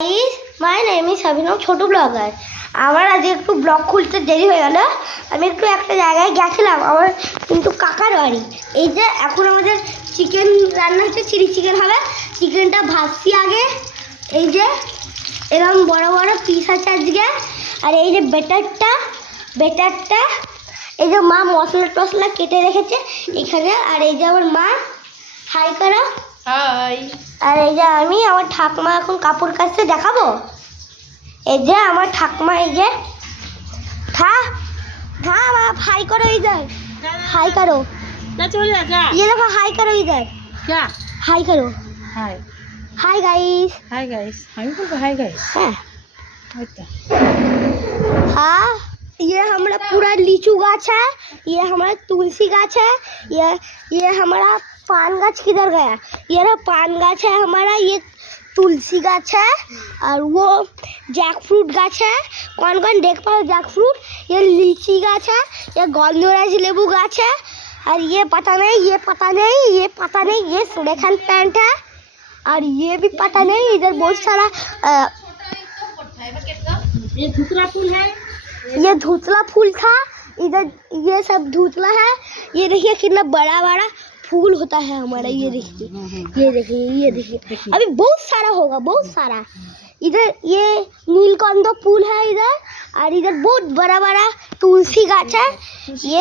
My name is Sabina, ছোট blogger. আমার আজ একটু ব্লগ খুলতে দেরি হয়ে গেল। আমি একটু একটা জায়গায় গেছিলাম, আমার কিন্তু কাকার বাড়ি। এই যে এখন আমাদের চিকেন রান্না হচ্ছে, চিলি চিকেন হবে। চিকেনটা ভাজছি আগে, এই যে এরকম বড় বড় পিস আছে আজকে। আর এই যে বেটারটা এই যে মা মশলা টশলা কেটে রেখেছে এখানে। আর এই যে আমার মা, হাই করো। হাই। আর এই যে আমি, আমার ঠাকুমা এখন কাপড় কাচতে, দেখাবো। এই যে আমার ঠাকুমা, এই যে हाई करो इधर, हाई करो ना चल जा। ये देखो, हाई करो इधर, क्या हाई करो। हाय हाय गाइस, हाय गाइस, আমি বলবো হাই গাইস। হ্যাঁ হয়তো हाँ, ये हमारा पूरा लीचू गाछ है, ये हमारा तुलसी गाछ है, ये हमारा पान गाछ किधर गया। ये रहा पान गाछ है हमारा, ये तुलसी गाछ है, और वो जैक फ्रूट गाछ है। कौन कौन देख पाओ जैक फ्रूट। ये लीची गाछ है, ये गंधराज लेबू गाछ है, और ये पता नहीं ये सुलेखान पैंट है, और ये भी पता नहीं। इधर बहुत सारा ये धुतरा फूल है, ये धुतला फूल था इधर, ये सब धुतला है। ये देखिए कितना बड़ा बड़ा फूल होता है हमारा। ये देखिए अभी बहुत सारा होगा, बहुत सारा। इधर ये नीलकंठ फूल है इधर, और इधर बहुत बड़ा बड़ा तुलसी गाछ है। ये